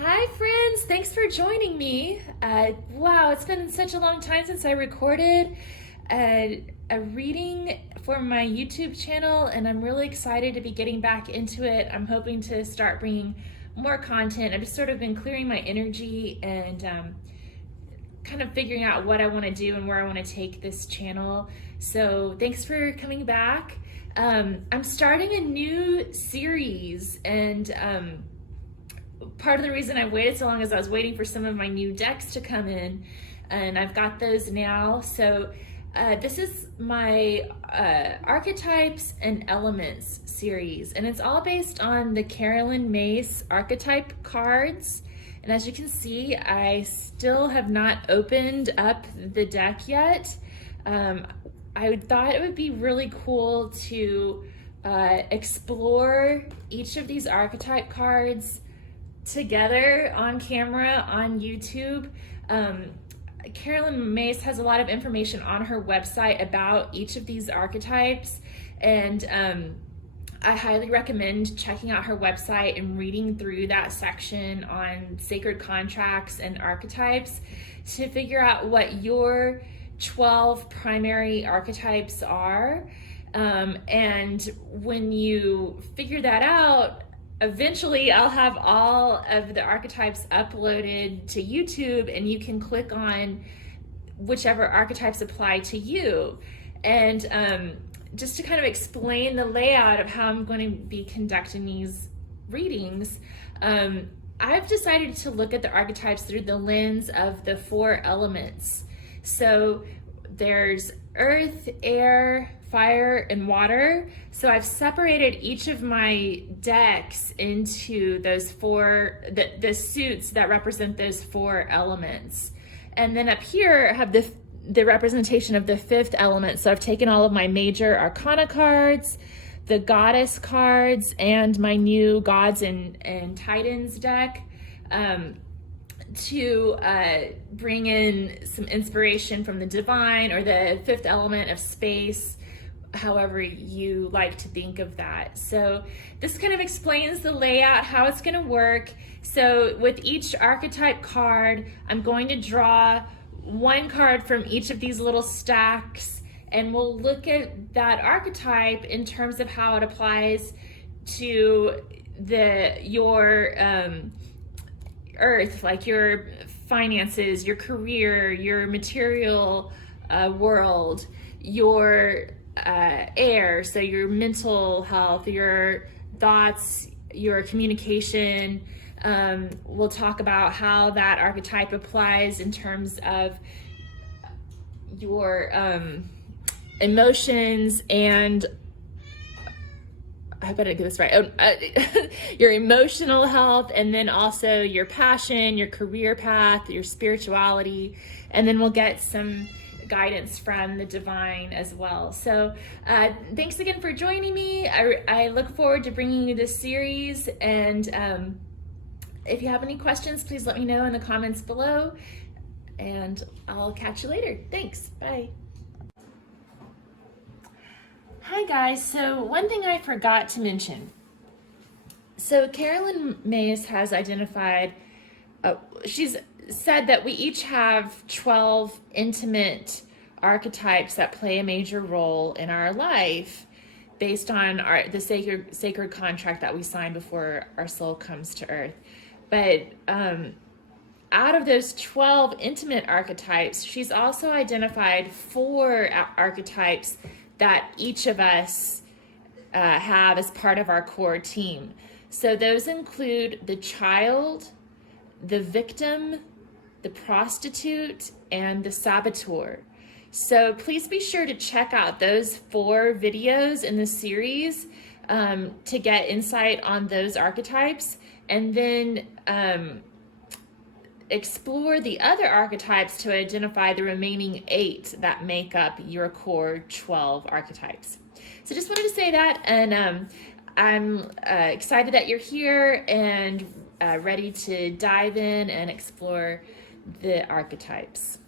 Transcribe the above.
Hi friends, thanks for joining me. Wow, it's been such a long time since I recorded a reading for my YouTube channel, and I'm really excited to be getting back into it. I'm hoping to start bringing more content. I've just sort of been clearing my energy and kind of figuring out what I want to do and where I want to take this channel. So thanks for coming back. I'm starting a new series, and part of the reason I waited so long is I was waiting for some of my new decks to come in, and I've got those now. So this is my Archetypes and Elements series, and it's all based on the Caroline Myss Archetype Cards. And as you can see, I still have not opened up the deck yet. I thought it would be really cool to explore each of these archetype cards together on camera on YouTube. Caroline Myss has a lot of information on her website about each of these archetypes, and I highly recommend checking out her website and reading through that section on sacred contracts and archetypes to figure out what your 12 primary archetypes are. And when you figure that out, eventually I'll have all of the archetypes uploaded to YouTube, and you can click on whichever archetypes apply to you. And just to kind of explain the layout of how I'm going to be conducting these readings, I've decided to look at the archetypes through the lens of the 4 elements. So there's earth, air, fire, and water. So I've separated each of my decks into those 4, the suits that represent those 4 elements. And then up here I have the representation of the 5th element. So I've taken all of my major arcana cards, the goddess cards, and my new gods and titans deck, to bring in some inspiration from the divine or the 5th element of space, however you like to think of that. So this kind of explains the layout, how it's going to work. So with each archetype card, I'm going to draw 1 card from each of these little stacks, and we'll look at that archetype in terms of how it applies to your earth, like your finances, your career, your material world, your air, so your mental health, your thoughts, your communication. We'll talk about how that archetype applies in terms of your emotions and I better get this right. Your emotional health, and then also your passion, your career path, your spirituality, and then we'll get some guidance from the divine as well. So thanks again for joining me. I look forward to bringing you this series, and if you have any questions, please let me know in the comments below, and I'll catch you later. Thanks. Bye. Hi guys, so one thing I forgot to mention. So Caroline Myss has identified, she's said that we each have 12 intimate archetypes that play a major role in our life based on the sacred contract that we sign before our soul comes to earth. But out of those 12 intimate archetypes, she's also identified 4 archetypes that each of us have as part of our core team. So those include the child, the victim, the prostitute, and the saboteur. So please be sure to check out those 4 videos in the series to get insight on those archetypes, and then explore the other archetypes to identify the remaining 8 that make up your core 12 archetypes. So just wanted to say that, and I'm excited that you're here and ready to dive in and explore the archetypes.